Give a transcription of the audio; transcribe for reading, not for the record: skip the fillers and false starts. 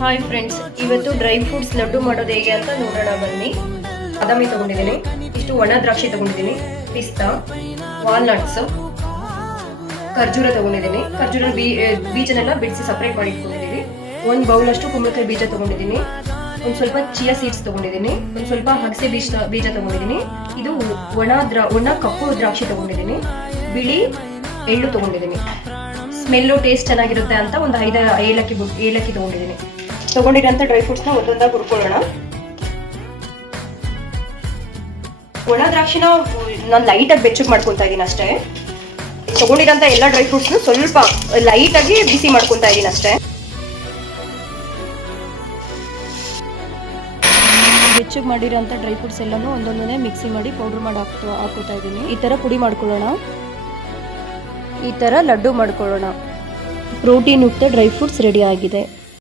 Hi friends, ಇವತ್ತು dry fruits laddu ಮಾಡೋದು ಹೇಗೆ ಅಂತ ನೋಡೋಣ ಬನ್ನಿ. ಬಾದಾಮಿ ತಗೊಂಡಿದ್ದೀನಿ, ಇಷ್ಟು ಒಣ ದ್ರಾಕ್ಷಿ ತಗೊಂಡಿದ್ದೀನಿ, ಪಿಸ್ತಾ, ವಾಲ್ನಟ್ಸ್, ಖರ್ಜೂರ ತಗೊಂಡಿದ್ದೀನಿ. ಖರ್ಜೂರ ಬೀಜನೆಲ್ಲ ಬಿಡಿಸಿ ಸಪ್ರೇಟ್ ಮಾಡಿ ಇಟ್ಕೊಂಡಿದ್ದೀನಿ. ಒಂದು ಬೌಲ್ ಅಷ್ಟು ಕುಂಬಳಕಾಯಿ ಬೀಜ ತಗೊಂಡಿದ್ದೀನಿ. ಒಂದು ಸ್ವಲ್ಪ ಚಿಯಾ ಸೀಡ್ಸ್ ತಗೊಂಡಿದ್ದೀನಿ. ಒಂದು ಸ್ವಲ್ಪ ಅಗಸೆ ಬೀಜ ತಗೊಂಡಿದ್ದೀನಿ. ಇದು ಒಣ ಕಪ್ಪು ದ್ರಾಕ್ಷಿ ತಗೊಂಡಿದ್ದೀನಿ. ಬಿಳಿ ಎಳ್ಳು ತಗೊಂಡಿದ್ದೀನಿ. ಸ್ಮೆಲ್ಲು ಟೇಸ್ಟ್ ಚೆನ್ನಾಗಿರುತ್ತೆ ಅಂತ ಒಂದು 5 ಏಲಕ್ಕಿ ತಗೊಂಡಿದ್ದೀನಿ. ತಗೊಂಡಿರೋಂಥ ಡ್ರೈ ಫ್ರೂಟ್ಸ್ನ ಒಂದೊಂದಾಗಿ ಹುರ್ಕೊಳ್ಳೋಣ. ಒಣ ದ್ರಾಕ್ಷಿನ ನಾನು ಲೈಟಾಗಿ ಬೆಚ್ಚಗೆ ಮಾಡ್ಕೊತಾ ಇದ್ದೀನಿ ಅಷ್ಟೇ. ತಗೊಂಡಿರೋಂಥ ಎಲ್ಲ ಡ್ರೈ ಫ್ರೂಟ್ಸ್ನ ಸ್ವಲ್ಪ ಲೈಟಾಗಿ ಬಿಸಿ ಮಾಡ್ಕೊತಾ ಇದ್ದೀನಿ ಅಷ್ಟೇ. ಬೆಚ್ಚಗೆ ಮಾಡಿರೋಂಥ ಡ್ರೈ ಫ್ರೂಟ್ಸ್ ಎಲ್ಲನೂ ಒಂದೊಂದನ್ನೇ ಮಿಕ್ಸಿ ಮಾಡಿ ಪೌಡ್ರ್ ಮಾಡಿ ಹಾಕೋತಾ ಇದ್ದೀನಿ. ಈ ಥರ ಪುಡಿ ಮಾಡ್ಕೊಳ್ಳೋಣ. ಈ ಥರ ಲಡ್ಡು ಮಾಡ್ಕೊಳ್ಳೋಣ. ಪ್ರೋಟೀನ್ ಯುಕ್ತ ಡ್ರೈ ಫ್ರೂಟ್ಸ್ ರೆಡಿ ಆಗಿದೆ.